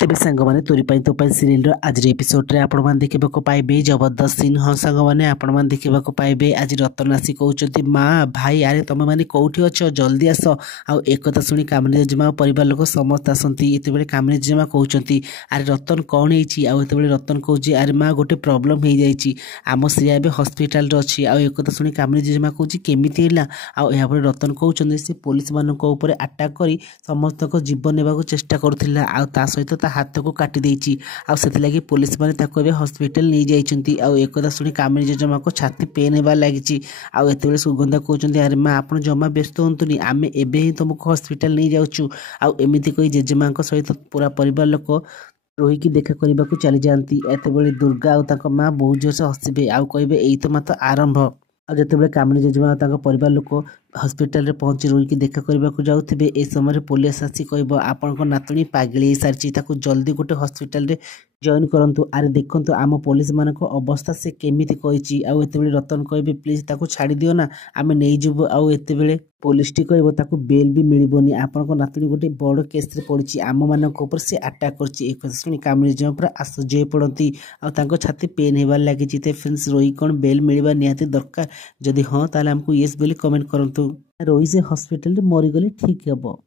तेबे सांग मैंने तोरी तो सीरियल आज एपिसोड रे आपण मैंने देखा पाइबे जबरदस्त सीन। हाँ सांग मैंने आपण मैंने देखा पाइबे आज रतन आसी कहते माँ भाई अरे तुम मैंने कौटी अच्छ जल्दी आस। आउ एक शुणी कामिनी जेजेमा परिवार लोक समस्त आसती ये कामिनी जेजेमा कहते अरे रतन कौन होते रतन कहे अरे माँ गोटे प्रोब्लेम हो जाइए आम श्रिया एवं हस्पिटाल अच्छी। आउ एक शुणी कामिनी जेजेमा कहे केमिति है आउ रतन कहते से पुलिस मान आटाक कर समस्त जीवन नेबाक चेष्टा करुला आ सहित हाथ को काटी देछि आउ पुलिस माने ताको एबे हॉस्पिटल नहीं जाइछंती। आउ एकदा सुनी कामिनी जेजेमा को छाती पेन हेबा लागिछि। आउ एतेबेले सुगंधा कहउछंती अरे माँ आपण जमा व्यस्त होंतुनी आमे एबे ही तुमको हॉस्पिटल नहीं जाउछु। आउ एमिति कहि जेजेमा सहित पूरा परिवार लोक रोही की देखा करने को चली जाती। एतेबेले दुर्गा और ताको माँ बहुत जोर से हसबे आउ कहबे एई तो मात्र आरंभ। आ जितेबाला कामिनी जेजेमा परिवार लोक हस्पिटाल पहुंची रोही की देखा करने को जाऊे ए समय पुलिस आसी कह आपण नातुणी पागली सारी जल्दी गोटे हस्पिटाल रे जॉइन करंतु। अरे देखंतु आम पुलिस मान अवस्था से केमिति कहिछि। आउ एतेबेले रतन कहबे प्लीज ताको छाड़ी दियो ना आमे नहीं जीवु। आउ एतेबेले पुलिस टी कहबो ताको बेल भी मिलिबोनी आपण नातुणी गोटे बड़ केस रे पड़िछि आम मानक ऊपर से अटैक करछि। एक सुनी कामिनी जेजेमा पूरा आश्चर्य पड़ती आउ तांको छाती पेन हेबार लागिछि। ते फ्रेंड्स रोही कोन बेल मिलिबा निहाती दरकार जदि हां ताले हमको येस बोली कमेंट करंतु। रोही से हॉस्पिटल रे मरी गले ठीक हेबो।